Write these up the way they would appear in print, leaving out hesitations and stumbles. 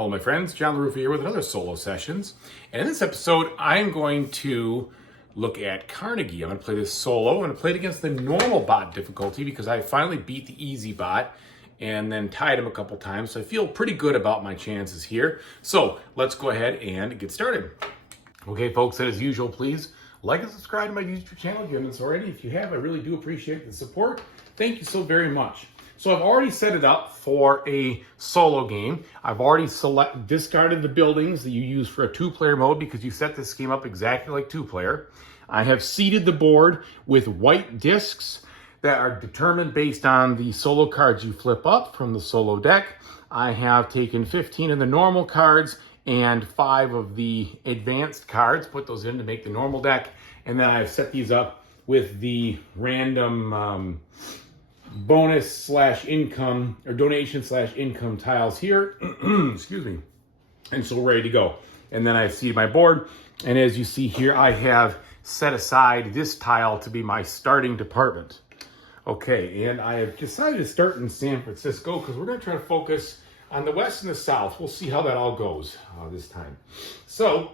Hello my friends, John LaRuffa here with another solo sessions. And in this episode, I'm going to look at Carnegie. I'm going to play this solo. I'm going to play it against the normal bot difficulty because I finally beat the easy bot and then tied him a couple times. So I feel pretty good about my chances here. So let's go ahead and get started. Okay folks, as usual, please like and subscribe to my YouTube channel if you haven't already. If you have, I really do appreciate the support. Thank you so very much. So I've already set it up for a solo game. I've already discarded the buildings that you use for a two-player mode because you set this game up exactly like two-player. I have seeded the board with white discs that are determined based on the solo cards you flip up from the solo deck. I have taken 15 of the normal cards and 5 of the advanced cards, put those in to make the normal deck, and then I've set these up with the random bonus slash income or donation slash income tiles here. Excuse me. And so we're ready to go. And then I've seeded my board. And as you see here, I have set aside this tile to be my starting department. Okay, and I have decided to start in San Francisco because we're going to try to focus on the West and the South. We'll see how that all goes this time. So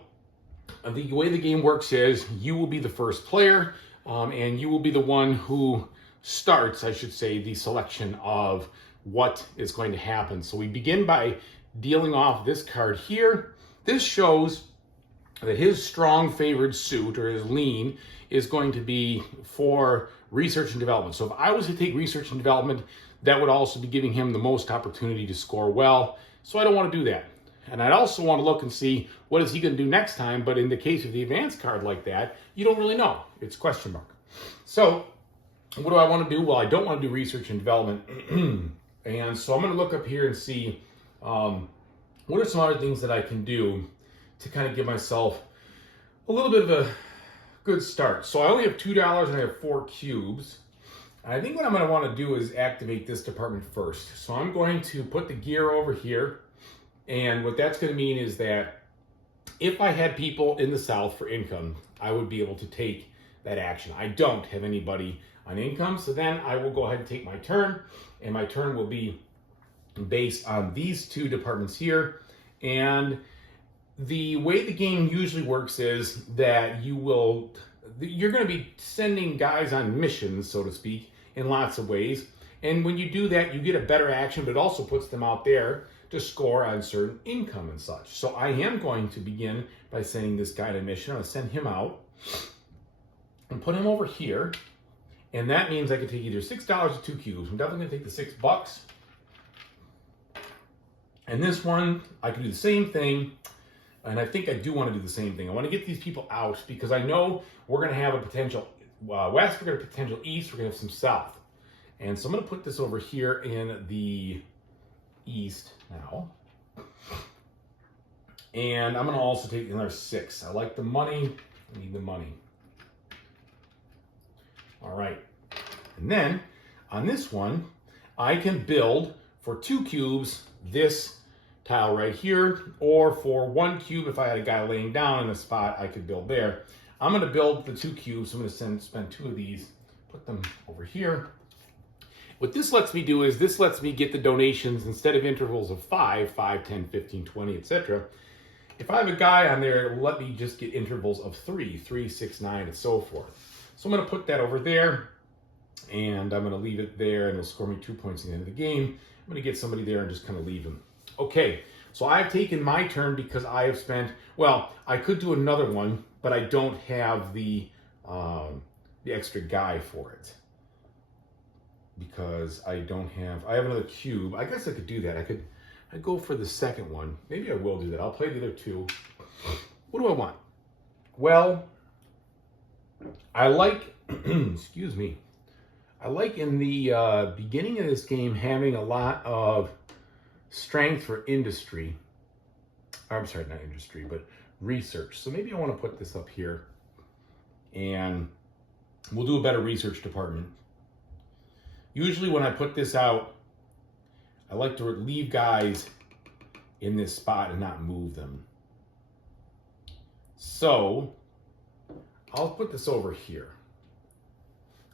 the way the game works is you will be the first player and you will be the one who starts, I should say, the selection of what is going to happen. So we begin by dealing off this card here. This shows that his strong favored suit, or his lean, is going to be for research and development. So if I was to take research and development, that would also be giving him the most opportunity to score well. So I don't want to do that. And I'd also want to look and see what is he going to do next time. But in the case of the advanced card like that, you don't really know. It's question mark. So what do I want to do? Well, I don't want to do research and development. And so I'm going to look up here and see what are some other things that I can do to kind of give myself a little bit of a good start. So I only have $2 and I have 4 cubes. I think what I'm going to want to do is activate this department first. So I'm going to put the gear over here. And what that's going to mean is that if I had people in the South for income, I would be able to take that action. I don't have anybody on income, so then I will go ahead and take my turn, and my turn will be based on these 2 departments here. And the way the game usually works is that you're going to be sending guys on missions, so to speak, in lots of ways. And when you do that, you get a better action, but it also puts them out there to score on certain income and such. So I am going to begin by sending this guy on a mission. I'm going to send him out and put him over here. And that means I could take either $6 or 2 cubes. I'm definitely going to take the $6. And this one, I can do the same thing. And I think I do want to do the same thing. I want to get these people out because I know we're going to have a potential west, we're going to have potential east, we're going to have some south. And so I'm going to put this over here in the east now. And I'm going to also take another 6. I like the money. I need the money. All right, and then on this one, I can build for 2 cubes this tile right here, or for 1 cube, if I had a guy laying down in a spot, I could build there. I'm going to build the 2 cubes. I'm going to spend 2 of these, put them over here. What this lets me do is this lets me get the donations instead of intervals of 5, 10, 15, 20, etc. If I have a guy on there, it'll let me just get intervals of 3, 6, 9, and so forth. So I'm going to put that over there, and I'm going to leave it there, and it'll score me 2 points at the end of the game. I'm going to get somebody there and just kind of leave them. Okay, so I've taken my turn because I have spent, well, I could do another one, but I don't have the extra guy for it. Because I have another cube. I guess I could do that. I'd go for the second one. Maybe I will do that. I'll play the other 2. What do I want? Well, I like, excuse me, I like in the beginning of this game having a lot of strength for industry. I'm sorry, not industry, but research. So maybe I want to put this up here and we'll do a better research department. Usually when I put this out, I like to leave guys in this spot and not move them. So I'll put this over here.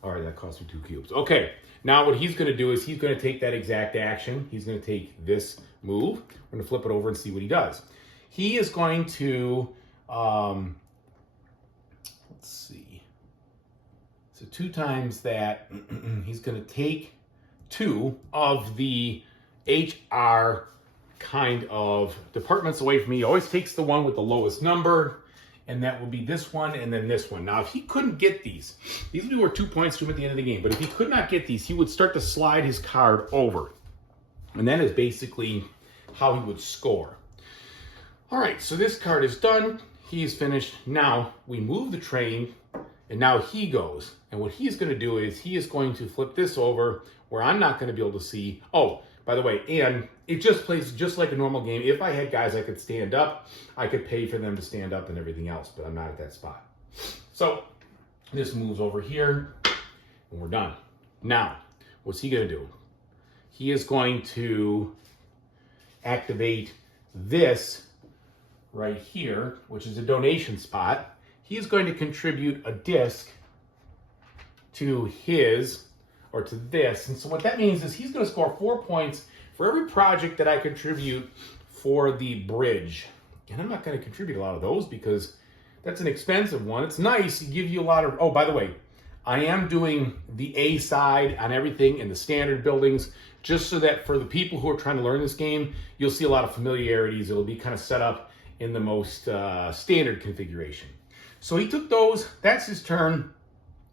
All right, that cost me 2 cubes. Okay, now what he's going to do is he's going to take that exact action. He's going to take this move. We're going to flip it over and see what he does. He is going to, let's see. So 2 times that, he's going to take 2 of the HR kind of departments away from me. He always takes the one with the lowest number. And that would be this one and then this one. Now, if he couldn't get these would be worth 2 points to him at the end of the game. But if he could not get these, he would start to slide his card over. And that is basically how he would score. All right, so this card is done. He's finished. Now, we move the train, and now he goes. And what he's going to do is he is going to flip this over where I'm not going to be able to see. Oh, by the way, and it just plays just like a normal game. If I had guys I could stand up, I could pay for them to stand up and everything else, but I'm not at that spot. So this moves over here, and we're done. Now, what's he going to do? He is going to activate this right here, which is a donation spot. He's going to contribute a disc to his, or to this. And so what that means is he's going to score 4 points for every project that I contribute for the bridge. And I'm not going to contribute a lot of those because that's an expensive one. It's nice to give you a lot of, oh, by the way, I am doing the A side on everything in the standard buildings, just so that for the people who are trying to learn this game, you'll see a lot of familiarities. It'll be kind of set up in the most standard configuration. So he took those. That's his turn.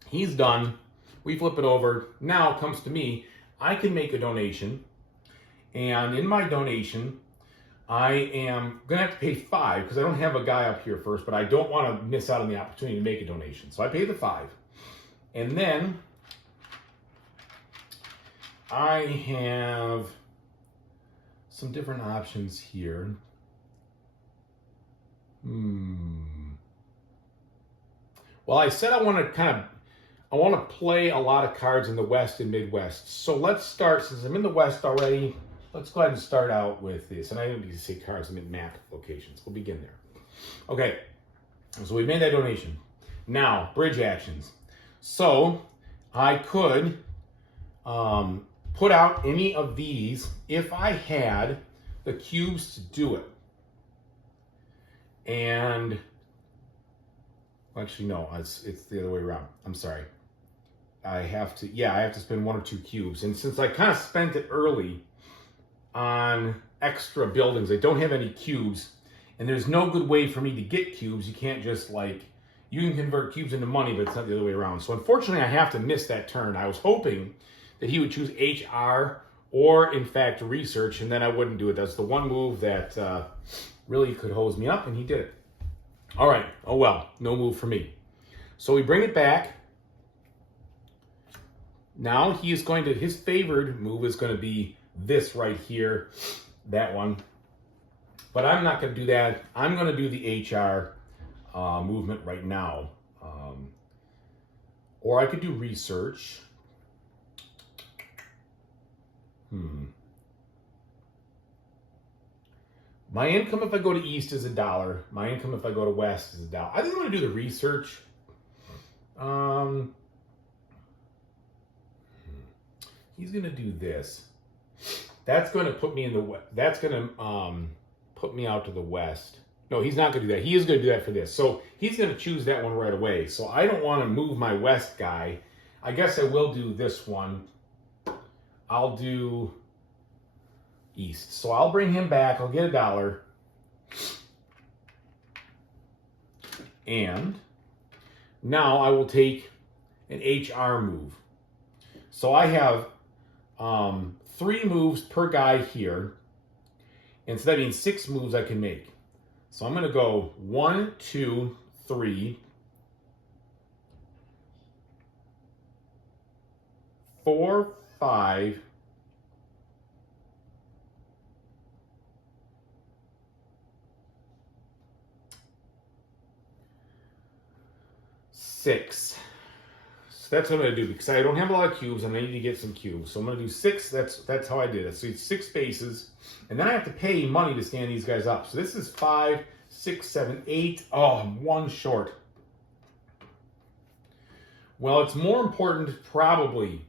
He's done. We flip it over. Now it comes to me. I can make a donation. And in my donation, I am going to have to pay 5 because I don't have a guy up here first, but I don't want to miss out on the opportunity to make a donation. So I pay the 5. And then I have some different options here. Well, I said I want to play a lot of cards in the West and Midwest. So let's start, since I'm in the West already, let's go ahead and start out with this. And I didn't need to say cards, I meant map locations. We'll begin there. Okay, so we made that donation. Now, bridge actions. So I could put out any of these if I had the cubes to do it. And, actually, no, it's the other way around. I'm sorry. I have to spend 1 or 2 cubes. And since I kind of spent it early on extra buildings, I don't have any cubes, and there's no good way for me to get cubes. You can't just you can convert cubes into money, but it's not the other way around. So unfortunately, I have to miss that turn. I was hoping that he would choose HR or, in fact, research, and then I wouldn't do it. That's the one move that really could hose me up, and he did it. All right. Oh, well, no move for me. So we bring it back. Now he is going to, his favored move is going to be this right here, that one. But I'm not going to do that. I'm going to do the HR movement right now. Or I could do research. My income if I go to East is $1. My income if I go to West is $1. I think I'm going to do the research. He's going to do this. That's going to put me in the West. That's going to put me out to the West. No, he's not going to do that. He is going to do that for this. So he's going to choose that one right away. So I don't want to move my West guy. I guess I will do this one. I'll do East. So I'll bring him back. I'll get $1. And now I will take an HR move. So I have 3 moves per guy here. And so that means 6 moves I can make. So I'm going to go 1, 2, 3, 4, 5, 6. So that's what I'm going to do because I don't have a lot of cubes and I need to get some cubes. So I'm going to do 6. That's how I did it. So it's 6 spaces. And then I have to pay money to stand these guys up. So this is 5, 6, 7, 8. Oh, I'm 1 short. Well, it's more important probably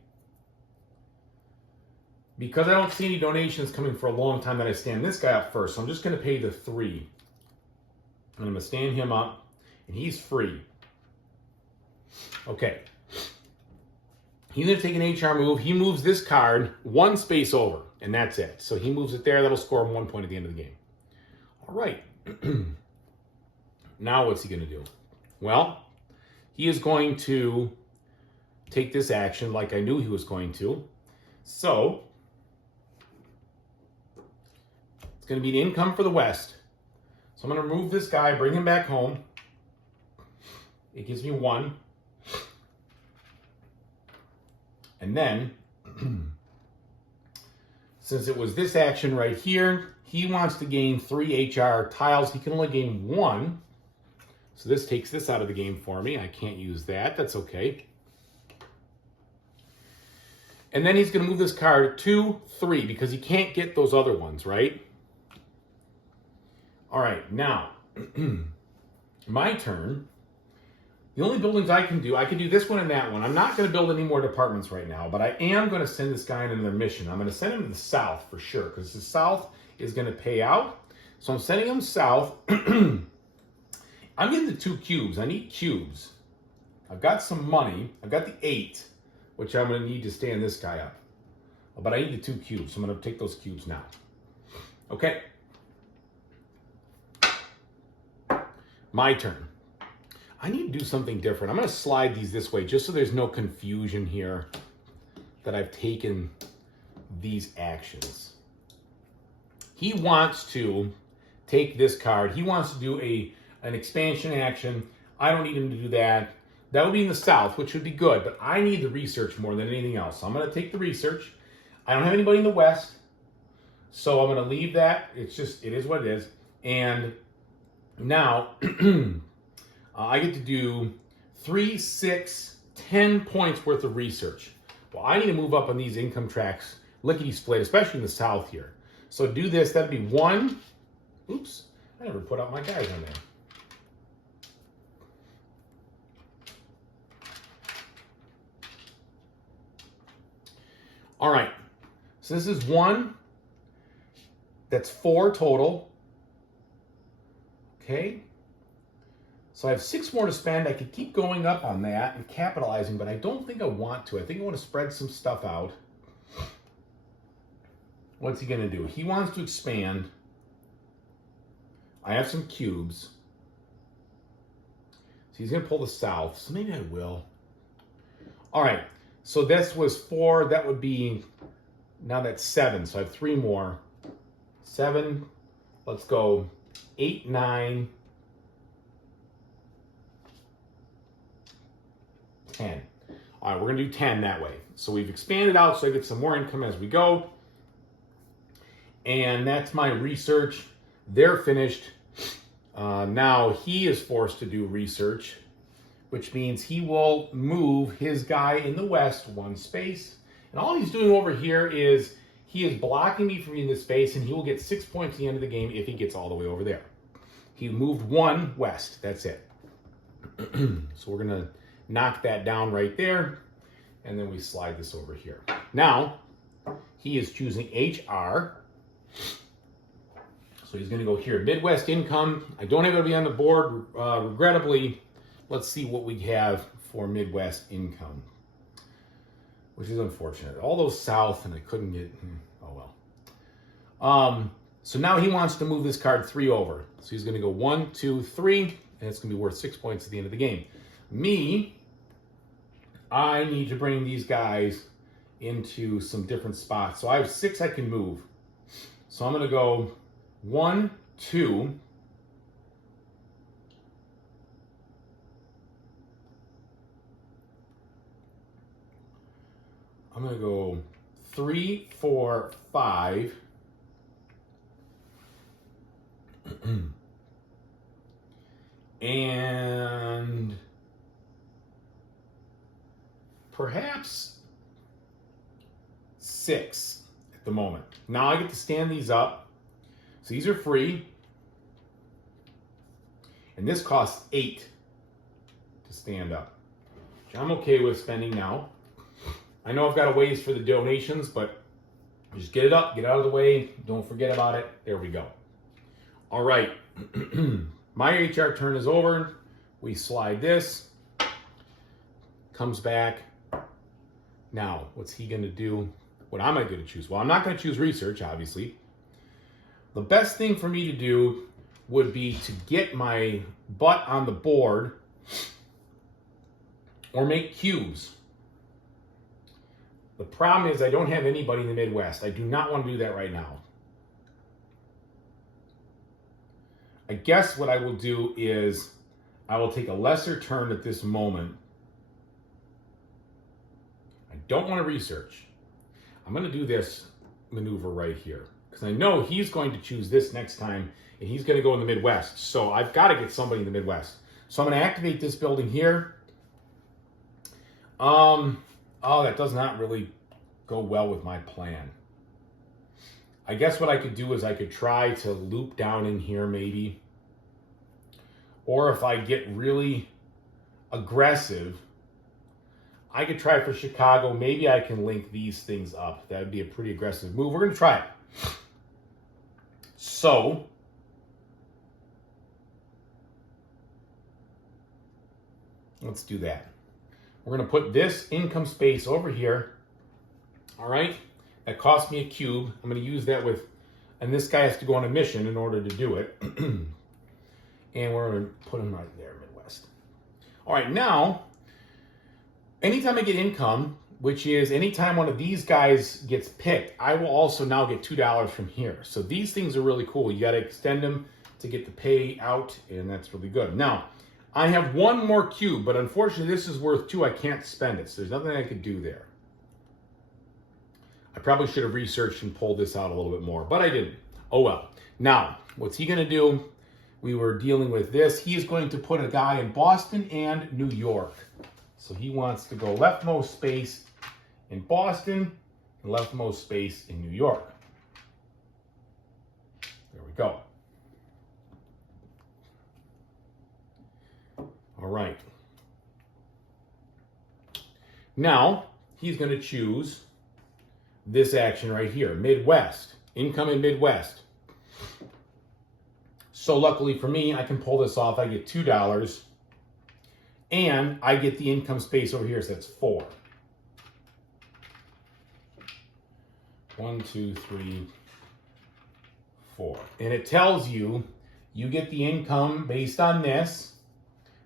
because I don't see any donations coming for a long time that I stand this guy up first. So I'm just going to pay the 3. And I'm going to stand him up, and he's free. Okay. He's going to take an HR move. He moves this card 1 space over, and that's it. So he moves it there. That'll score him 1 point at the end of the game. All right. Now what's he going to do? Well, he is going to take this action like I knew he was going to. So it's going to be an income for the West. So I'm going to remove this guy, bring him back home. It gives me 1. And then, since it was this action right here, he wants to gain 3 HR tiles. He can only gain 1. So this takes this out of the game for me. I can't use that. That's okay. And then he's going to move this card 2, 3, because he can't get those other ones, right? All right, now, my turn. The only buildings I can do this one and that one. I'm not going to build any more departments right now, but I am going to send this guy on another mission. I'm going to send him to the south for sure, because the south is going to pay out. So I'm sending him south. I'm getting the 2 cubes. I need cubes. I've got some money. I've got the 8, which I'm going to need to stand this guy up. But I need the 2 cubes, so I'm going to take those cubes now. Okay. My turn. I need to do something different. I'm going to slide these this way just so there's no confusion here that I've taken these actions. He wants to take this card. He wants to do an expansion action. I don't need him to do that. That would be in the south, which would be good, but I need the research more than anything else. So I'm going to take the research. I don't have anybody in the west, so I'm going to leave that. It is what it is. And now I get to do 3, 6, 10 points worth of research. Well, I need to move up on these income tracks, lickety split, especially in the south here. So do this. That'd be 1. Oops, I never put out my guys on there. All right, so this is 1. That's 4 total. Okay. So I have 6 more to spend. I could keep going up on that and capitalizing, but I don't think I want to. I think I want to spread some stuff out. What's he going to do? He wants to expand. I have some cubes. So he's going to pull the south. So maybe I will. All right. So this was 4. That would be, now that's 7. So I have 3 more. 7. Let's go 8, 9, 10. All right, we're going to do 10 that way. So we've expanded out so I get some more income as we go. And that's my research. They're finished. Now he is forced to do research, which means he will move his guy in the west 1 space. And all he's doing over here is he is blocking me from getting this space, and he will get 6 points at the end of the game if he gets all the way over there. He moved 1 west. That's it. So we're going to knock that down right there, and then we slide this over here. Now, he is choosing HR. So he's going to go here. Midwest income. I don't have anybody on the board, regrettably. Let's see what we have for Midwest income, which is unfortunate. All those south, and I couldn't get, oh well. So now he wants to move this card 3 over. So he's going to go 1, 2, 3, and it's going to be worth 6 points at the end of the game. I need to bring these guys into some different spots. So I have 6 I can move. So I'm going to go 1, 2. I'm going to go 3, 4, 5. And perhaps 6 at the moment. Now I get to stand these up. So these are free. And this costs 8 to stand up. which I'm okay with spending now. I know I've got a ways for the donations, but just get it up, get out of the way. Don't forget about it. There we go. All right. My HR turn is over. We slide this. Comes back. Now, what's he going to do? What am I going to choose? Well, I'm not going to choose research, obviously. The best thing for me to do would be to get my butt on the board or make cubes. The problem is I don't have anybody in the Midwest. I do not want to do that right now. I guess what I will do is I will take a lesser turn at this moment. I don't want to research. I'm going to do this maneuver right here because I know he's going to choose this next time and he's going to go in the Midwest. So I've got to get somebody in the Midwest. So I'm going to activate this building here. Oh, that does not really go well with my plan. I guess what I could do is I could try to loop down in here maybe. Or if I get really aggressive, I could try for Chicago. Maybe I can link these things up. That would be a pretty aggressive move. We're going to try it. So, let's do that. We're going to put this income space over here. All right. That cost me a cube. I'm going to use that with, and this guy has to go on a mission in order to do it. And we're going to put him right there, Midwest. All right, now, anytime I get income, which is anytime one of these guys gets picked, I will also now get $2 from here. So these things are really cool. You got to extend them to get the pay out, and that's really good. Now, I have one more cube, but unfortunately, this is worth 2. I can't spend it, so there's nothing I could do there. I probably should have researched and pulled this out a little bit more, but I didn't. Oh well. Now, what's he going to do? We were dealing with this. He is going to put a guy in Boston and New York. So he wants to go leftmost space in Boston and leftmost space in New York. There we go. All right. Now, he's going to choose this action right here, Midwest, income in Midwest. So luckily for me, I can pull this off. I get $2 and I get the income space over here. So that's 4. 1, 2, 3, 4. And it tells you, you get the income based on this,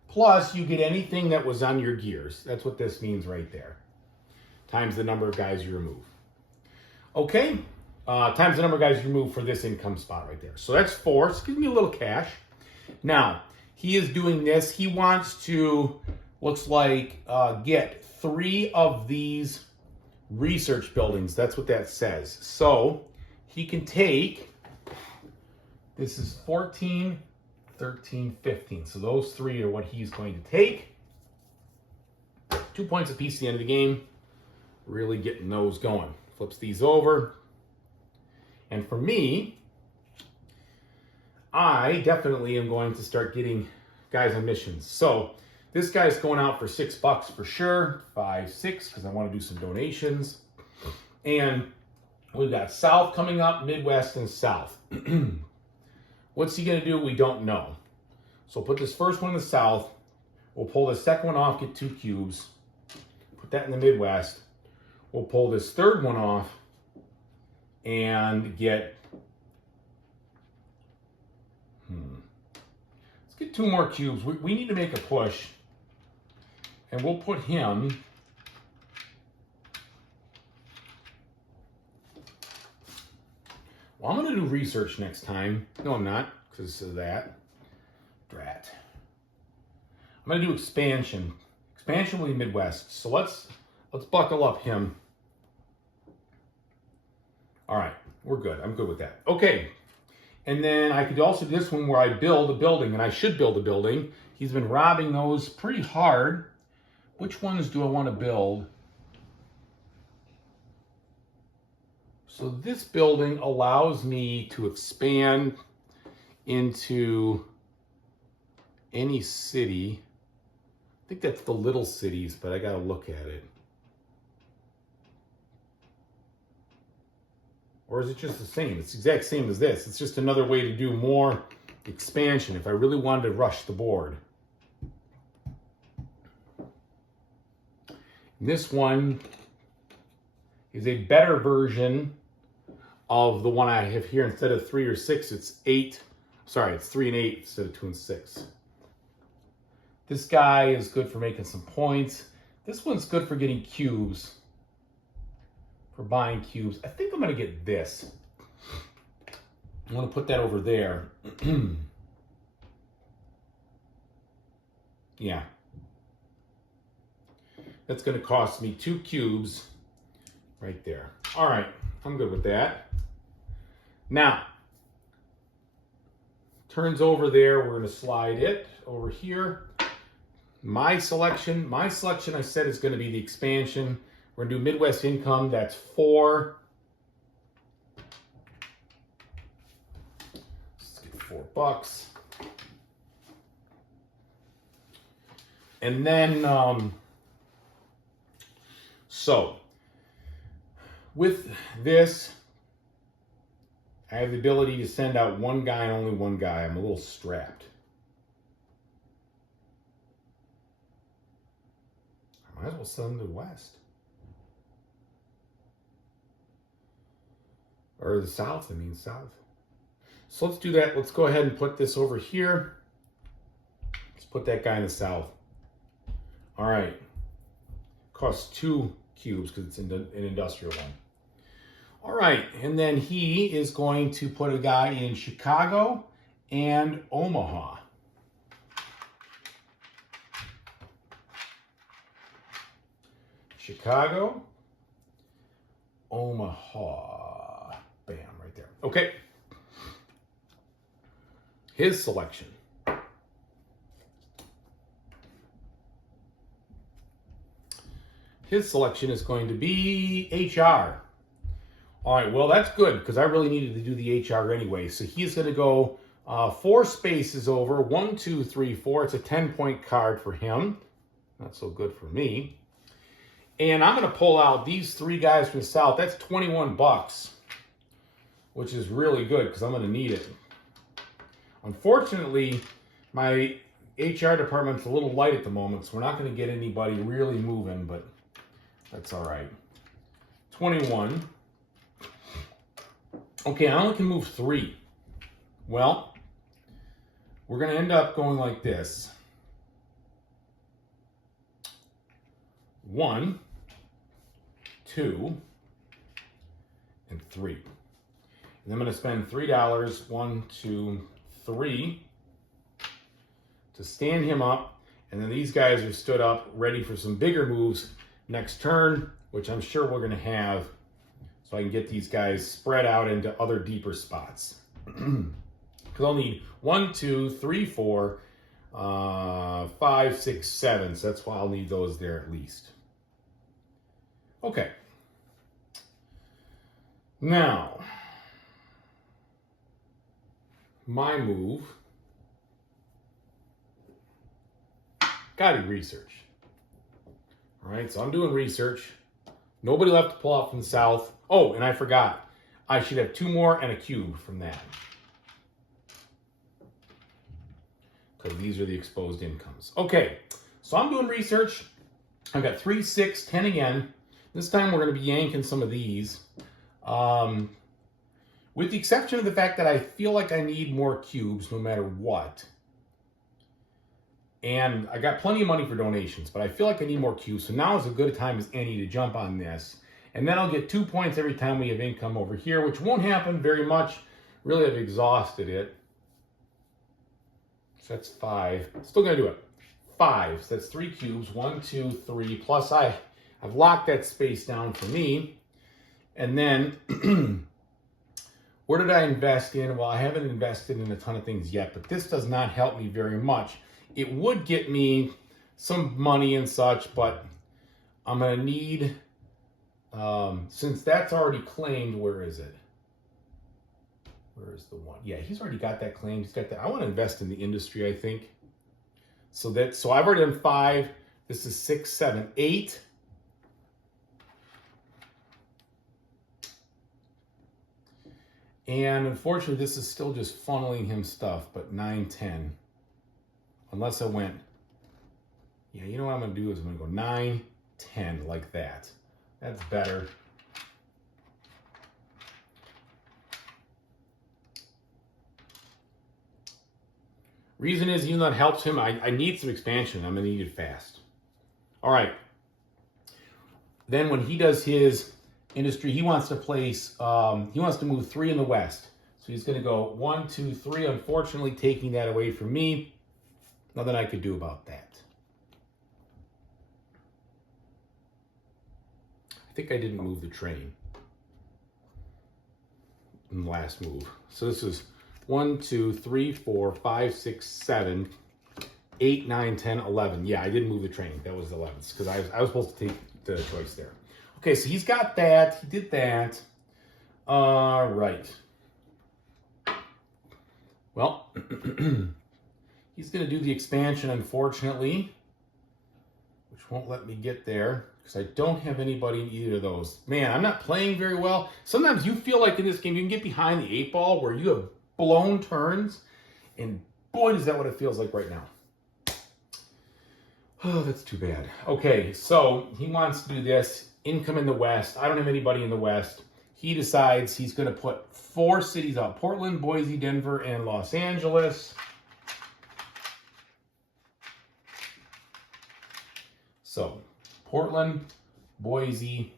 plus you get anything that was on your gears. That's what this means right there. Times the number of guys you remove. Okay. Times the number of guys you remove for this income spot right there. So that's 4. So give me a little cash. Now, he is doing this. He wants to, looks like, get 3 of these research buildings. That's what that says. So he can take, this is 14, 13, 15. So those 3 are what he's going to take. 2 points apiece at the end of the game. Really getting those going. Flips these over. And for me, I definitely am going to start getting guys on missions. So this guy's going out for $6 for sure. 5, 6, because I want to do some donations. And we've got South coming up, Midwest, and South. What's he going to do? We don't know. So put this first one in the South. We'll pull the second one off, get 2 cubes. Put that in the Midwest. We'll pull this third one off and get, let's get 2 more cubes. We need to make a push. And we'll put him, well, I'm going to do research next time. No, I'm not, because of that. Drat. I'm going to do expansion. Expansion will be Midwest. So let's buckle up him. All right, we're good. I'm good with that. Okay, and then I could also do this one where I build a building, and I should build a building. He's been robbing those pretty hard. Which ones do I want to build? So this building allows me to expand into any city. I think that's the little cities, but I got to look at it. Or is it just the same? It's the exact same as this. It's just another way to do more expansion if I really wanted to rush the board. And this one is a better version of the one I have here. Instead of 3 or 6, it's 8. Sorry, it's 3 and 8 instead of 2 and 6. This guy is good for making some points. This one's good for getting cubes. For buying cubes. I think I'm going to get this. I'm going to put that over there. Yeah. That's going to cost me 2 cubes right there. All right, I'm good with that. Now, turns over there. We're going to slide it over here. My selection I said is going to be the expansion. We're going to do Midwest income. That's 4. Let's get $4. And then, so with this, I have the ability to send out one guy and only one guy. I'm a little strapped. I might as well send them to the West. Or the South, South. So let's do that. Let's go ahead and put this over here. Let's put that guy in the South. All right. Costs 2 cubes because it's an industrial one. All right. And then he is going to put a guy in Chicago and Omaha. Chicago, Omaha. Bam, right there. Okay. His selection. His selection is going to be HR. All right, well, that's good because I really needed to do the HR anyway. So he's going to go 4 spaces over. 1, 2, 3, 4. It's a 10-point card for him. Not so good for me. And I'm going to pull out these 3 guys from the South. That's $21, which is really good because I'm going to need it. Unfortunately, my HR department's a little light at the moment, so we're not going to get anybody really moving, but that's all right. 21. Okay, I only can move 3. Well, we're going to end up going like this. 1, 2, and 3. And I'm going to spend $3, 1, 2, 3, to stand him up. And then these guys are stood up, ready for some bigger moves next turn, which I'm sure we're going to have, so I can get these guys spread out into other deeper spots. Because I'll need 1, 2, 3, 4, 5, 6, 7. So that's why I'll need those there at least. Okay. Now, my move. Gotta do research. All right, so I'm doing research. Nobody left to pull out from the South. Oh, and I forgot. I should have 2 more and a cube from that. Because these are the exposed incomes. Okay, so I'm doing research. I've got 3, 6, 10 again. This time we're going to be yanking some of these. With the exception of the fact that I feel like I need more cubes no matter what. And I got plenty of money for donations, but I feel like I need more cubes. So now is as good a time as any to jump on this. And then I'll get 2 points every time we have income over here, which won't happen very much. Really, I've exhausted it. So that's 5. Still going to do it. 5. So that's 3 cubes. 1, 2, 3. Plus I've locked that space down for me. And then where did I invest in? Well, I haven't invested in a ton of things yet, but this does not help me very much. It would get me some money and such, but I'm going to need, since that's already claimed, where is it? Where is the one? Yeah, he's already got that claimed. He's got that. I want to invest in the industry, I think. So I've already done 5. This is 6, 7, 8. And unfortunately, this is still just funneling him stuff, but 9, 10. Unless I went, yeah, you know what I'm going to do is I'm going to go 9, 10 like that. That's better. Reason is, even though it helps him, I need some expansion. I'm going to need it fast. All right. Then when he does his industry, he wants to place, he wants to move 3 in the west. So he's going to go 1, 2, 3, unfortunately taking that away from me. Nothing I could do about that. I think I didn't move the train in the last move. So this is 1, 2, 3, 4, 5, 6, 7, 8, 9, 10, 11. Yeah, I didn't move the train. That was the 11th because I was supposed to take the choice there. Okay, so he's got that. He did that. All right. Well, he's going to do the expansion, unfortunately, which won't let me get there because I don't have anybody in either of those. Man, I'm not playing very well. Sometimes you feel like in this game you can get behind the 8 ball where you have blown turns, and boy, is that what it feels like right now. Oh, that's too bad. Okay, so he wants to do this. Income in the West. I don't have anybody in the West. He decides he's going to put 4 cities out. Portland, Boise, Denver, and Los Angeles. So, Portland, Boise,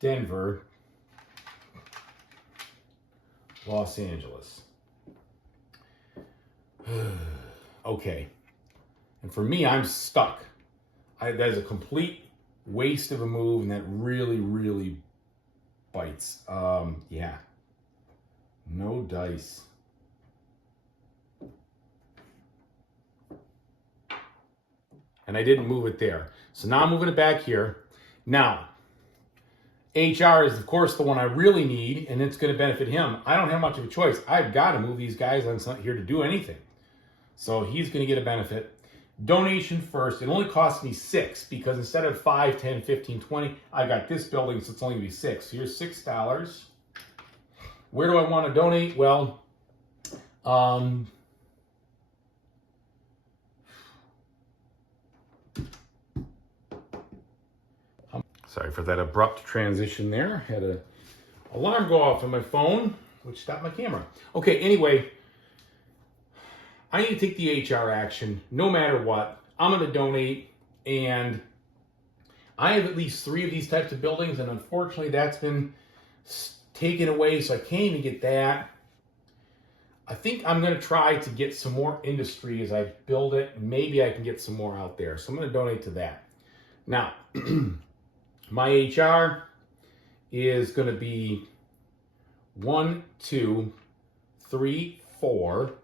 Denver, Los Angeles. Okay. And for me, I'm stuck. That is a complete waste of a move, and that really, really bites. Yeah. No dice. And I didn't move it there. So now I'm moving it back here. Now, HR is, of course, the one I really need, and it's going to benefit him. I don't have much of a choice. I've got to move these guys. I'm not here to do anything. So he's going to get a benefit. Donation first. It only cost me 6 because instead of 5, 10, 15, 20, I got this building, so it's only going to be 6. So here's $6. Where do I want to donate? Well, sorry for that abrupt transition there. Had an alarm go off on my phone, which stopped my camera. Okay, anyway, I need to take the HR action no matter what. I'm going to donate, and I have at least 3 of these types of buildings, and unfortunately that's been taken away, so I can't even get that. I think I'm going to try to get some more industry as I build it. Maybe I can get some more out there, so I'm going to donate to that. Now, my HR is going to be 1, 2, 3, 4,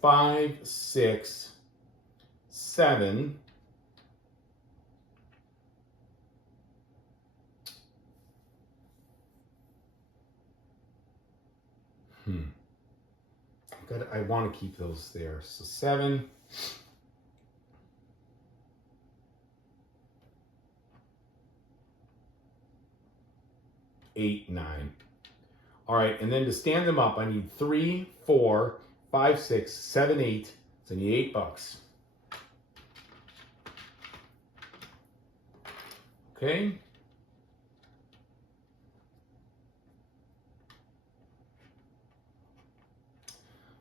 5, 6, 7, 8. I want to keep those there. So 7. 8, 9. All right, and then to stand them up, I need 3, 4, 5, 6, 7, 8. So I need $8. Okay.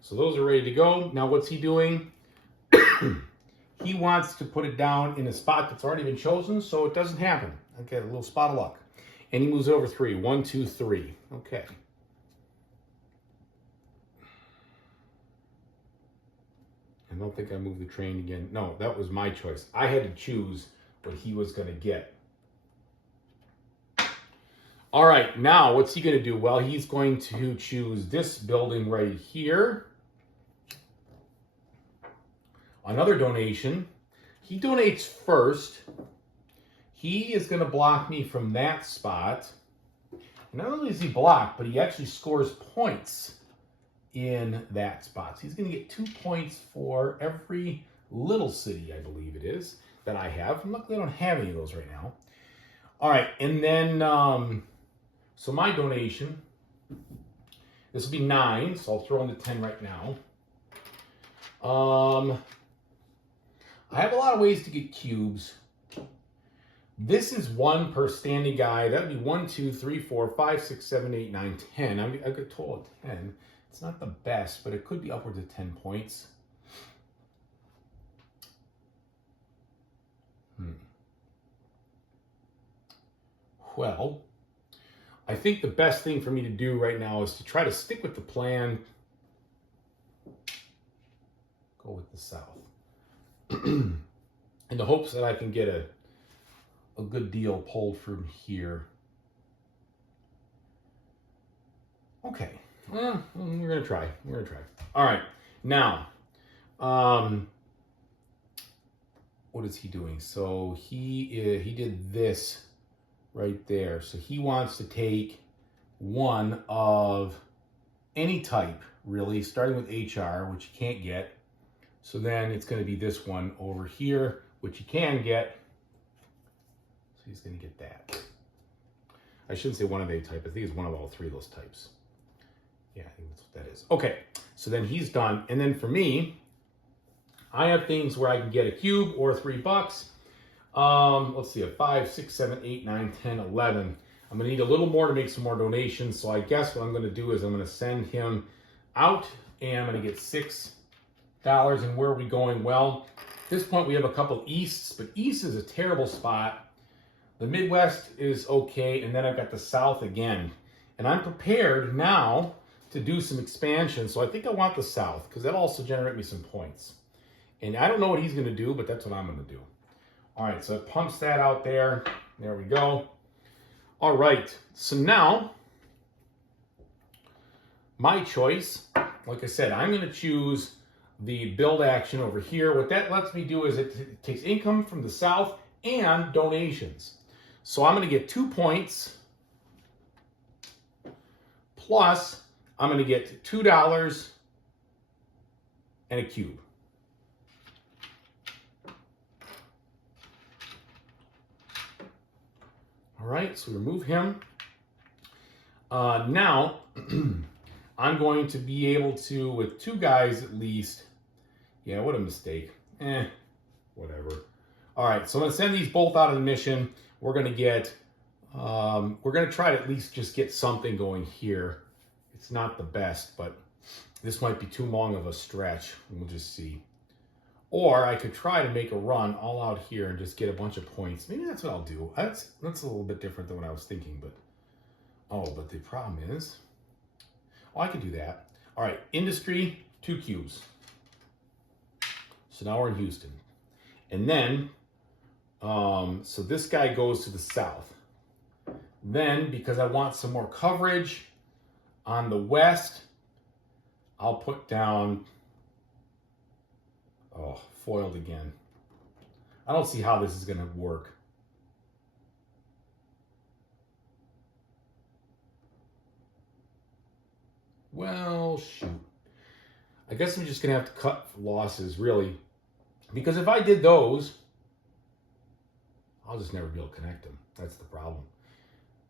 So those are ready to go. Now what's he doing? He wants to put it down in a spot that's already been chosen, so it doesn't happen. Okay, a little spot of luck. And he moves over 3. 1, 2, 3. Okay. I don't think I moved the train again. No, that was my choice. I had to choose what he was going to get. All right, now what's he going to do? Well, he's going to choose this building right here. Another donation. He donates first. He is going to block me from that spot. And not only is he blocked, but he actually scores points in that spot. So he's going to get 2 points for every little city, I believe it is, that I have. And luckily, I don't have any of those right now. All right, and then, so my donation, this will be 9, so I'll throw in the 10 right now. I have a lot of ways to get cubes. This is 1 per standing guy. That would be 1, 2, 3, 4, 5, 6, 7, 8, 9, 10. I've got a total of 10. It's not the best, but it could be upwards of 10 points. Well, I think the best thing for me to do right now is to try to stick with the plan. Go with the south. In the hopes that I can get a good deal pulled from here. Okay. Well, we're going to try. All right. Now, what is he doing? So he did this right there. So he wants to take 1 of any type, really, starting with HR, which you can't get. So then it's going to be this one over here, which you can get. So he's going to get that. I shouldn't say 1 of a type. I think it's 1 of all 3 of those types. Yeah, I think that's what that is. Okay, so then he's done. And then for me, I have things where I can get a cube or $3. Let's see, a 5, 6, 7, 8, 9, 10, 11. I'm going to need a little more to make some more donations. So I guess what I'm going to do is I'm going to send him out, and I'm going to get $6. And where are we going? Well, at this point we have a couple easts, but east is a terrible spot. The Midwest is okay, and then I've got the South again. And I'm prepared now to do some expansion, so I think I want the South, because that'll also generate me some points. And I don't know what he's going to do, but that's what I'm going to do. All right, so it pumps that out there. There we go. All right, so now, my choice, like I said, I'm going to choose the build action over here. What that lets me do is it takes income from the South and donations. So I'm going to get 2 points, plus I'm going to get $2 and a cube. All right, so we remove him. Now, I'm going to be able to, with 2 guys at least, yeah, what a mistake. Whatever. All right, so I'm going to send these both out of the mission. We're going to get, we're going to try to at least just get something going here. It's not the best, but this might be too long of a stretch. We'll just see. Or I could try to make a run all out here and just get a bunch of points. Maybe that's what I'll do. That's a little bit different than what I was thinking, but but the problem is, I could do that. All right, industry, 2 cubes. So now we're in Houston. And then, so this guy goes to the south. Then, because I want some more coverage on the west, I'll put down, foiled again. I don't see how this is going to work. Well, shoot. I guess I'm just going to have to cut losses, really. Because if I did those, I'll just never be able to connect them. That's the problem.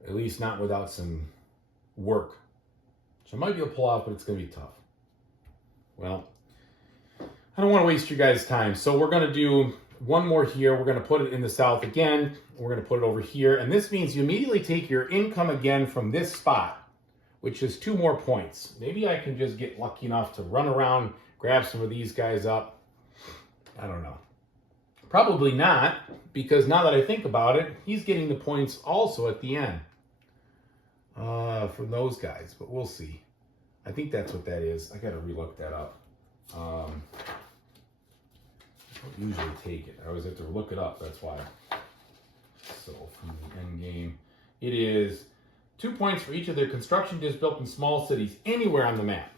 At least not without some work. So I might be able to pull out, but it's going to be tough. Well, I don't want to waste your guys' time. So we're going to do one more here. We're going to put it in the south again. We're going to put it over here. And this means you immediately take your income again from this spot, which is 2 more points. Maybe I can just get lucky enough to run around, grab some of these guys up. I don't know. Probably not, because now that I think about it, he's getting the points also at the end from those guys, but we'll see. I think that's what that is. I got to relook that up. I don't usually take it. I always have to look it up, that's why. So from the end game, it is 2 points for each of their construction discs built in small cities anywhere on the map.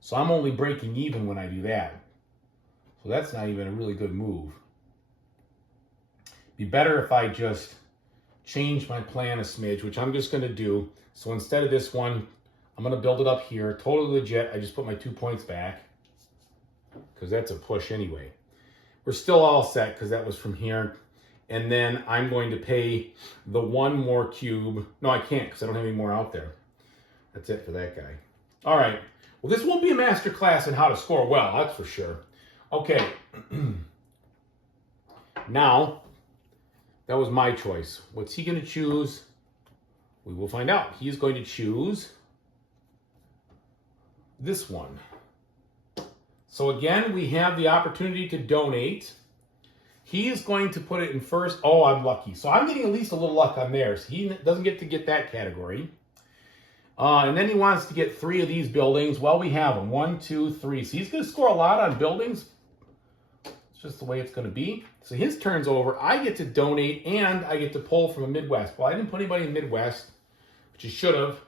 So I'm only breaking even when I do that. So that's not even a really good move. Be better if I just change my plan a smidge, which I'm just going to do. So instead of this one, I'm going to build it up here. Totally legit. I just put my 2 points back because that's a push anyway. We're still all set because that was from here. And then I'm going to pay the 1 more cube. No, I can't because I don't have any more out there. That's it for that guy. All right. Well, this won't be a master class in how to score well, that's for sure. Okay. Now, that was my choice. What's he going to choose? We will find out. He's going to choose this one. So again, we have the opportunity to donate. He is going to put it in first. Oh, I'm lucky. So I'm getting at least a little luck on theirs. He doesn't get to get that category. And then he wants to get 3 of these buildings. Well, we have them. 1, 2, 3. So he's going to score a lot on buildings. It's just the way it's going to be. So his turn's over. I get to donate, and I get to pull from a Midwest. Well, I didn't put anybody in Midwest, which I should have.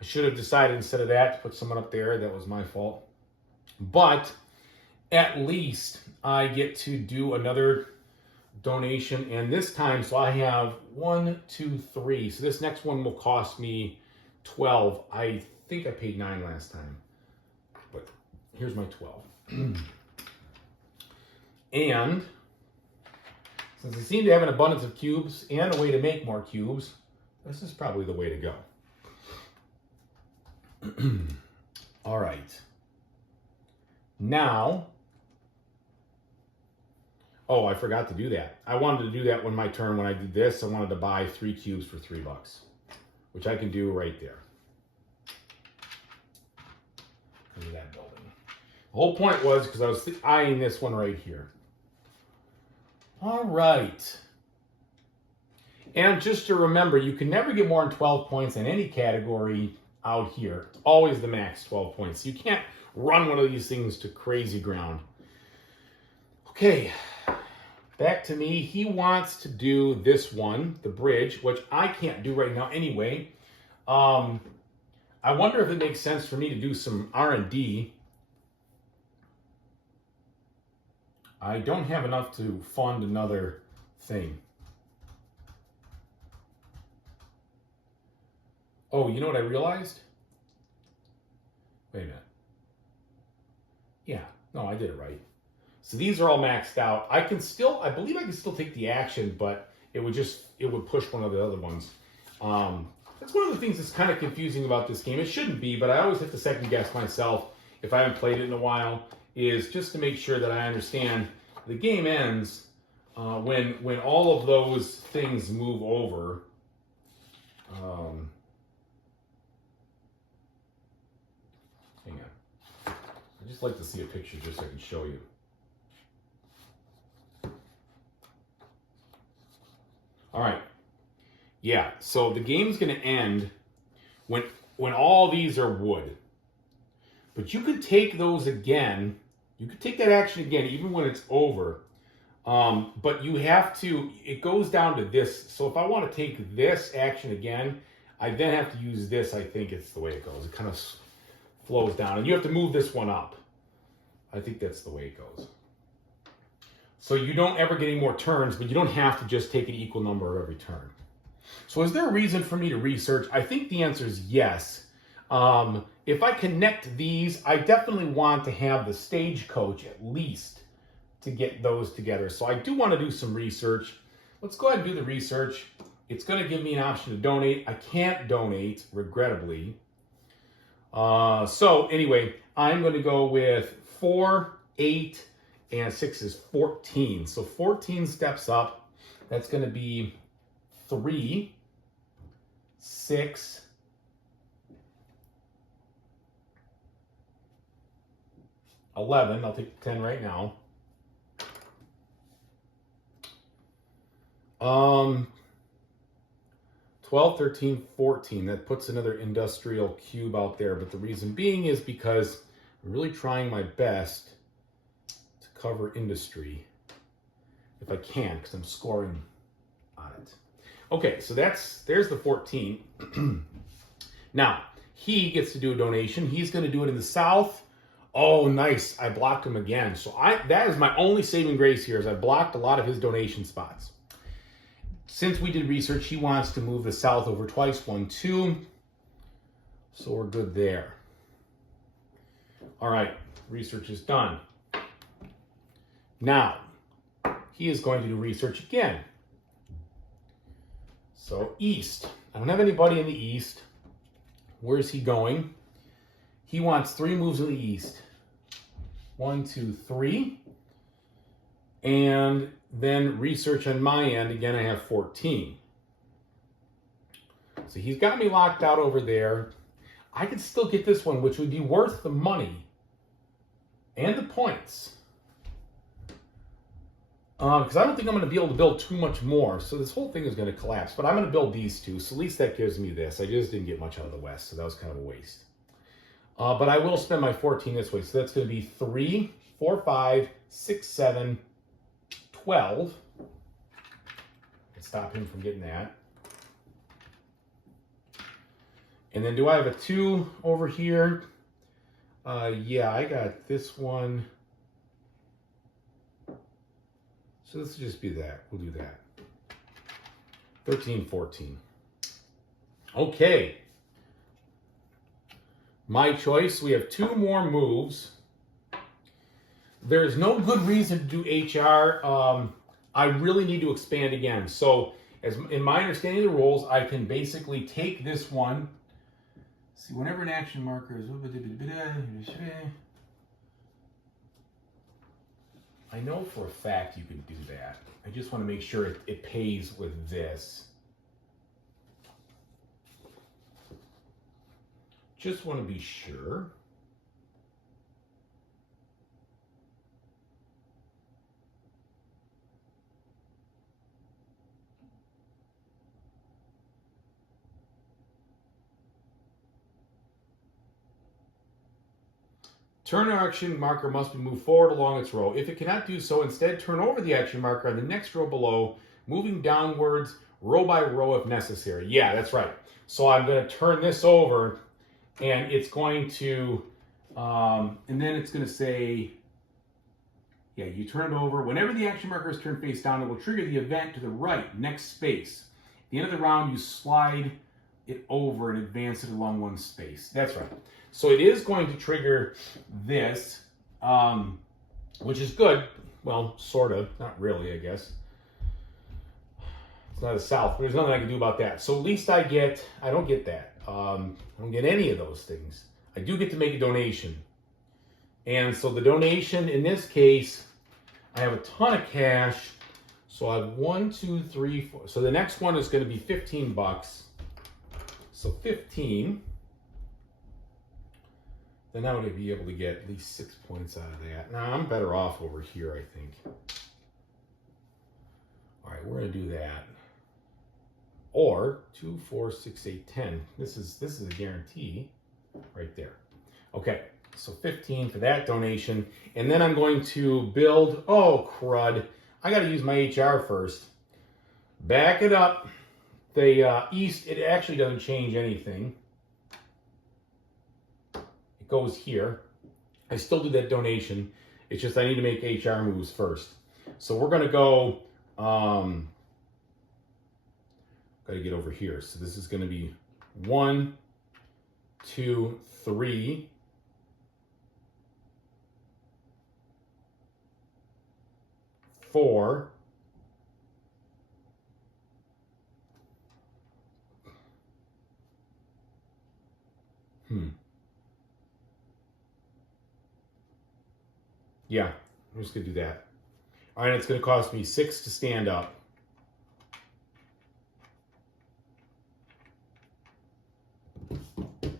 I should have decided instead of that to put someone up there. That was my fault. But at least I get to do another donation. And this time, so I have 1, 2, 3. So this next one will cost me 12. I think I paid 9 last time. But here's my 12. And since I seem to have an abundance of cubes and a way to make more cubes, this is probably the way to go. All right. Now, oh, I forgot to do that. I wanted to do that when my turn, when I did this, I wanted to buy 3 cubes for $3, which I can do right there. Look at that building. The whole point was because I was eyeing this one right here. All right. And just to remember, you can never get more than 12 points in any category out here. It's always the max 12 points. You can't run one of these things to crazy ground. Okay, back to me. He wants to do this one, the bridge, which I can't do right now anyway. I wonder if it makes sense for me to do some R&D. I don't have enough to fund another thing. Oh, you know what I realized? Wait a minute. Yeah, no, I did it right. So these are all maxed out. I believe I can still take the action, but it would push one of the other ones. That's one of the things that's kind of confusing about this game. It shouldn't be, but I always have to second guess myself if I haven't played it in a while, is just to make sure that I understand the game ends when all of those things move over. Hang on. I'd just like to see a picture just so I can show you. All right. Yeah, so the game's going to end when all these are wood. But you could take those again. You could take that action again, even when it's over. But you have to, it goes down to this. So if I want to take this action again, I then have to use this. I think it's the way it goes. It kind of flows down. And you have to move this one up. I think that's the way it goes. So you don't ever get any more turns, but you don't have to just take an equal number every turn. So is there a reason for me to research? I think the answer is yes. If I connect these, I definitely want to have the stagecoach at least to get those together. So I do want to do some research. Let's go ahead and do the research. It's going to give me an option to donate. I can't donate, regrettably. So anyway, I'm going to go with 4, 8, and 6 is 14. So 14 steps up. That's going to be 3, 6, 11. I'll take 10 right now. 12, 13, 14. That puts another industrial cube out there. But the reason being is because I'm really trying my best to cover industry if I can, because I'm scoring on it. Okay, so there's the 14. Now, he gets to do a donation. He's going to do it in the south. Oh, nice. I blocked him again. So that is my only saving grace here, is I blocked a lot of his donation spots. since we did research, he wants to move the south over twice, 1, 2. So we're good there. All right, research is done. Now, he is going to do research again. So east. I don't have anybody in the east. Where's he going? He wants 3 moves in the east. 1, 2, 3. And then research on my end. Again, I have 14. So he's got me locked out over there. I could still get this one, which would be worth the money and the points. Because I don't think I'm going to be able to build too much more. So this whole thing is going to collapse. But I'm going to build these 2. So at least that gives me this. I just didn't get much out of the west. So that was kind of a waste. But I will spend my 14 this way. So that's going to be 3, 4, 5, 6, 7, 12. Let's stop him from getting that. And then do I have a 2 over here? Yeah, I got this one. So let's just do that. We'll do that. 13, 14. Okay. My choice. We have 2 more moves. There's no good reason to do HR. I really need to expand again. So as in my understanding of the rules, I can basically take this one. See, whenever an action marker is... I know for a fact you can do that. I just want to make sure it pays with this. Just want to be sure. Turn action marker must be moved forward along its row. If it cannot do so, instead turn over the action marker on the next row below, moving downwards row by row if necessary. Yeah, that's right. So I'm going to turn this over, and it's going to, and then it's going to say, yeah, you turn it over. Whenever the action marker is turned face down, it will trigger the event to the right, next space. At the end of the round, you slide it over and advance it along 1 space. That's right. So it is going to trigger this, which is good. Well, sort of. Not really, I guess. It's not a south, but there's nothing I can do about that. So at least I don't get that. I don't get any of those things. I do get to make a donation. And so the donation, in this case, I have a ton of cash. So I have 1, 2, 3, 4. So the next one is going to be 15 bucks. So 15. Then I would be able to get at least 6 points out of that. Now I'm better off over here, I think. All right, we're going to do that. Or 2, 4, 6, 8, 10. This is a guarantee right there. Okay, so 15 for that donation. And then I'm going to build, oh crud, I got to use my HR first. Back it up. The east, it actually doesn't change anything. It goes here. I still do that donation. It's just I need to make HR moves first. So we're going to go, got to get over here. So this is going to be 1, 2, 3. 4. Yeah, I'm just going to do that. All right, it's going to cost me 6 to stand up. If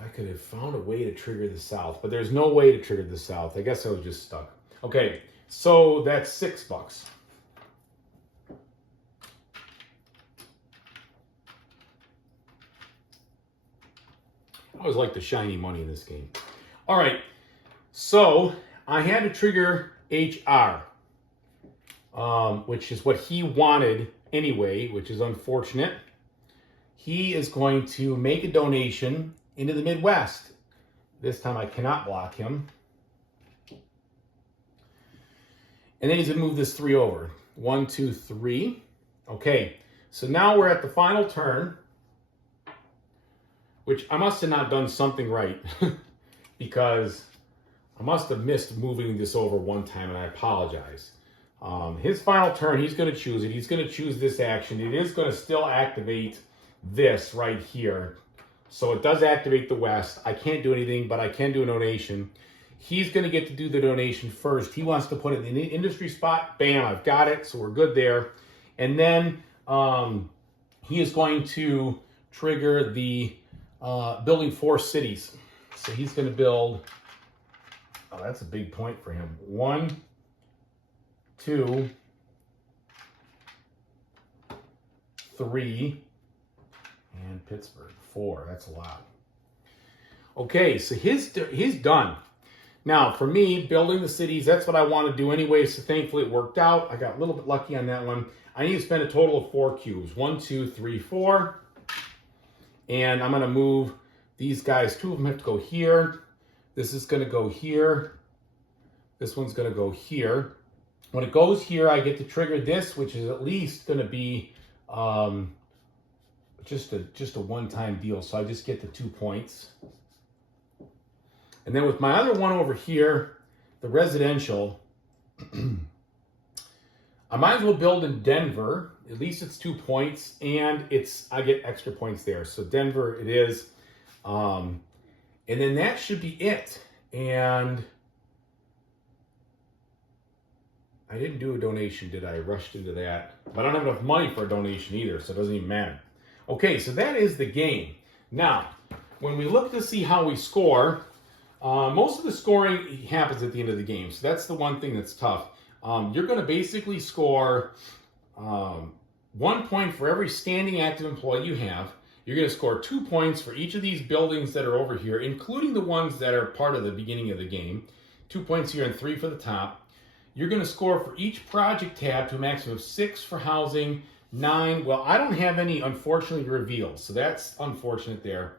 I could have found a way to trigger the south, but there's no way to trigger the south. I guess I was just stuck. Okay, so that's $6. I always like the shiny money in this game. All right. So I had to trigger HR, which is what he wanted anyway, which is unfortunate. He is going to make a donation into the Midwest. This time I cannot block him. And then he's going to move this 3 over. 1, 2, 3. Okay, so now we're at the final turn, which I must have not done something right because I must have missed moving this over one time, and I apologize. His final turn, he's going to choose it. He's going to choose this action. It is going to still activate this right here. So it does activate the west. I can't do anything, but I can do a donation. He's going to get to do the donation first. He wants to put it in the industry spot. Bam, I've got it. So we're good there. And then he is going to trigger the building 4 cities. So he's going to build, oh, that's a big point for him. 1, 2, 3, and Pittsburgh, 4. That's a lot. Okay, so he's done. Now, for me, building the cities, that's what I want to do anyway, so thankfully it worked out. I got a little bit lucky on that one. I need to spend a total of 4 cubes. 1, 2, 3, 4. And I'm going to move these guys. 2 of them have to go here. This is going to go here. This one's going to go here. When it goes here, I get to trigger this, which is at least going to be just a one-time deal. So I just get the 2 points. And then with my other one over here, the residential, I might as well build in Denver. At least it's 2 points, and I get extra points there. So Denver it is. And then that should be it. And I didn't do a donation, did I? I rushed into that. But I don't have enough money for a donation either, so it doesn't even matter. Okay, so that is the game. Now, when we look to see how we score, most of the scoring happens at the end of the game. So that's the one thing that's tough. You're going to basically score 1 point for every standing active employee you have. You're going to score 2 points for each of these buildings that are over here, including the ones that are part of the beginning of the game. 2 points here and 3 for the top. You're going to score for each project tab to a maximum of 6 for housing, 9. Well, I don't have any, unfortunately, revealed, so that's unfortunate there.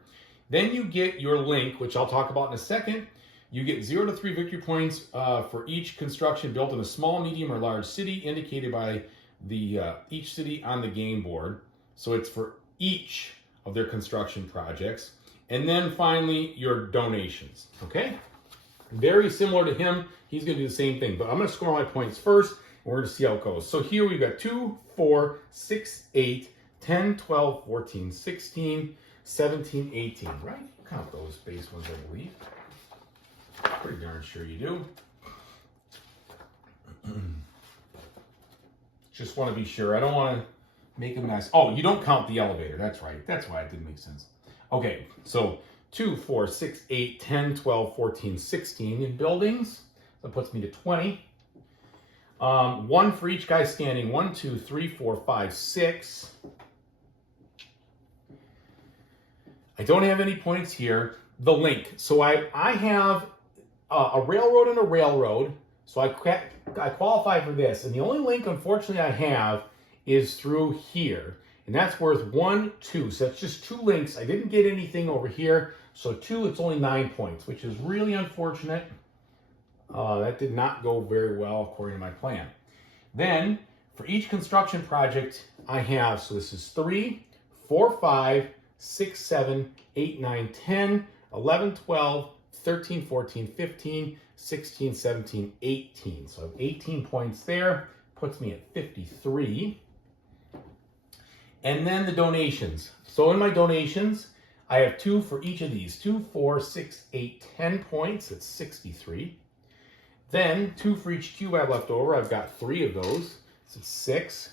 Then you get your link, which I'll talk about in a second. You get 0 to 3 victory points for each construction built in a small, medium, or large city, indicated by the each city on the game board. So it's for each of their construction projects. And then finally, your donations, okay? Very similar to him. He's going to do the same thing, but I'm going to score my points first, and we're going to see how it goes. So here we've got 2, 4, 6, 8, 10, 12, 14, 16, 17, 18, right? Count those base ones, I believe. Pretty darn sure you do. Just want to be sure. I don't want to make a mess. Oh, you don't count the elevator. That's right. That's why it didn't make sense. Okay, so 2, 4, 6, 8, 10, 12, 14, 16 in buildings. That puts me to 20. 1 for each guy standing. 1, 2, 3, 4, 5, 6. I don't have any points here. The link. So I have a railroad and a railroad. So I qualify for this. And the only link, unfortunately, I have is through here. And that's worth 1, 2. So that's just 2 links. I didn't get anything over here. So 2, it's only 9 points, which is really unfortunate. That did not go very well according to my plan. Then, for each construction project I have, so this is 3, 4, 5, 6, 7, 8, 9, 10, 11, 12, 13, 14, 15, 16, 17, 18. So I have 18 points there. Puts me at 53. And then the donations. So in my donations, I have 2 for each of these. 2, 4, 6, 8, 10 points. That's 63. Then 2 for each cube I have left over. I've got 3 of those. So 6,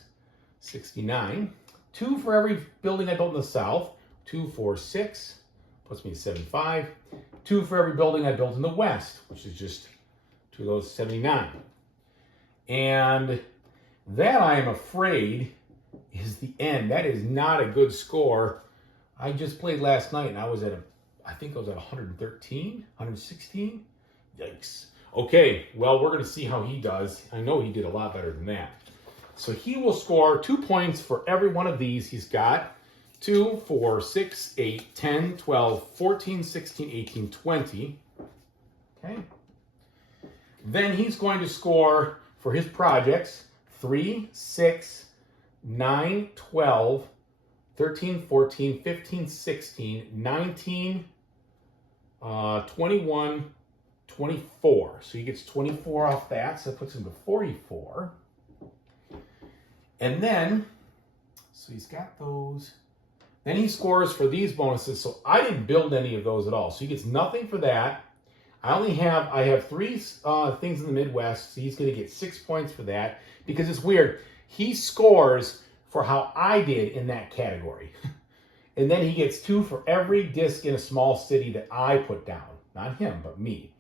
69. 2 for every building I built in the south. 2, 4, 6. Puts me at 75. 2 for every building I built in the west, which is just 2 of those, 79. And that, I am afraid, is the end. That is not a good score. I just played last night, and I was at I think I was at 113, 116. Yikes. Okay, well, we're going to see how he does. I know he did a lot better than that. So he will score 2 points for every one of these he's got. 2, 4, 6, 8, 10, 12, 14, 16, 18, 20. Okay. Then he's going to score for his projects 3, 6, 9, 12, 13, 14, 15, 16, 19, 21, 24. So he gets 24 off that, so that puts him to 44. And then, so he's got those. Then he scores for these bonuses, so I didn't build any of those at all. So he gets nothing for that. I have 3 things in the Midwest, so he's going to get 6 points for that. Because it's weird. He scores for how I did in that category. And then he gets 2 for every disc in a small city that I put down. Not him, but me.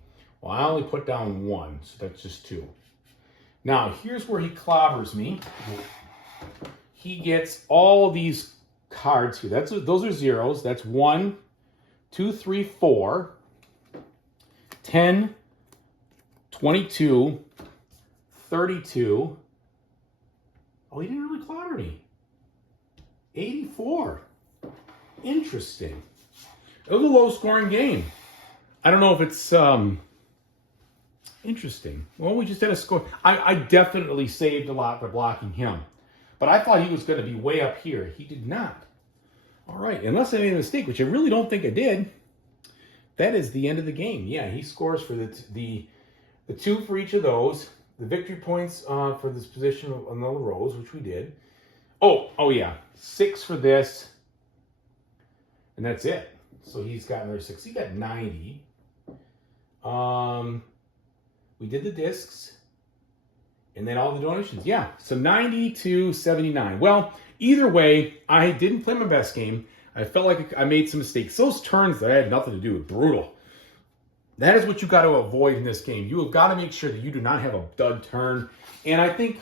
Well, I only put down 1, so that's just 2. Now, here's where he clobbers me. He gets all these cards here. Those are zeros. That's 1, 2, 3, 4, 10, 22, 32. Oh, he didn't really clobber me. 84. Interesting. It was a low-scoring game. I don't know if it's interesting. Well, we just had a score. I definitely saved a lot by blocking him. But I thought he was going to be way up here. He did not. All right, unless I made a mistake, which I really don't think I did, that is the end of the game. Yeah, he scores for the 2 for each of those. The victory points for this position on the rows, which we did. Oh yeah, 6 for this. And that's it. So he's got another 6. He got 90. We did the discs. And then all the donations. Yeah, so 90 to 79. Well, either way, I didn't play my best game. I felt like I made some mistakes. Those turns that I had nothing to do with, brutal. That is what you got to avoid in this game. You have got to make sure that you do not have a dud turn. And I think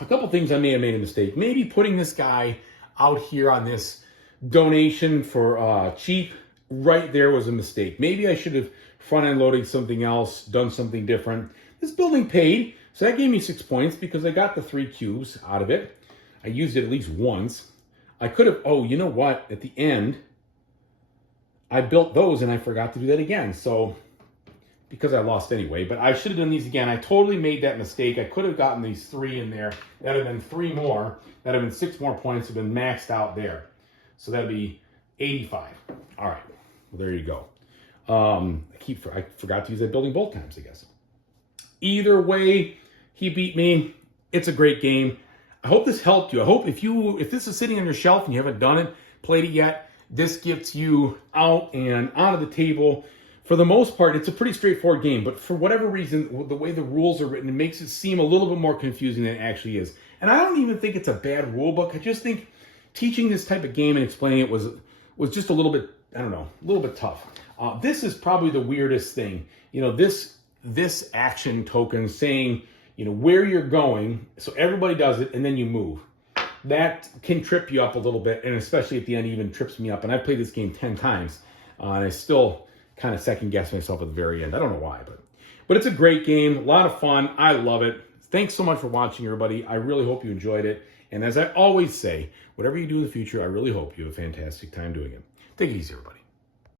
a couple things I may have made a mistake. Maybe putting this guy out here on this donation for cheap right there was a mistake. Maybe I should have front-end loaded something else, done something different. This building paid, so that gave me 6 points because I got the 3 cubes out of it. I used it at least once. I could have, oh, you know what? At the end, I built those and I forgot to do that again. So, because I lost anyway, but I should have done these again. I totally made that mistake. I could have gotten these 3 in there. That would have been 3 more. That would have been 6 more points. Have been maxed out there. So that'd be 85. All right. Well, there you go. I forgot to use that building both times, I guess. Either way, he beat me. It's a great game. I hope this helped you. I hope if this is sitting on your shelf and you haven't done it, played it yet, this gets you out and onto the table. For the most part, it's a pretty straightforward game, but for whatever reason, the way the rules are written, it makes it seem a little bit more confusing than it actually is. And I don't even think it's a bad rule book. I just think teaching this type of game and explaining it was just a little bit, I don't know, a little bit tough. This is probably the weirdest thing. You know, this action token saying, you know, where you're going, so everybody does it, and then you move. That can trip you up a little bit, and especially at the end, even trips me up. And I played this game 10 times, and I still kind of second-guess myself at the very end. I don't know why, but it's a great game, a lot of fun. I love it. Thanks so much for watching, everybody. I really hope you enjoyed it. And as I always say, whatever you do in the future, I really hope you have a fantastic time doing it. Take it easy, everybody.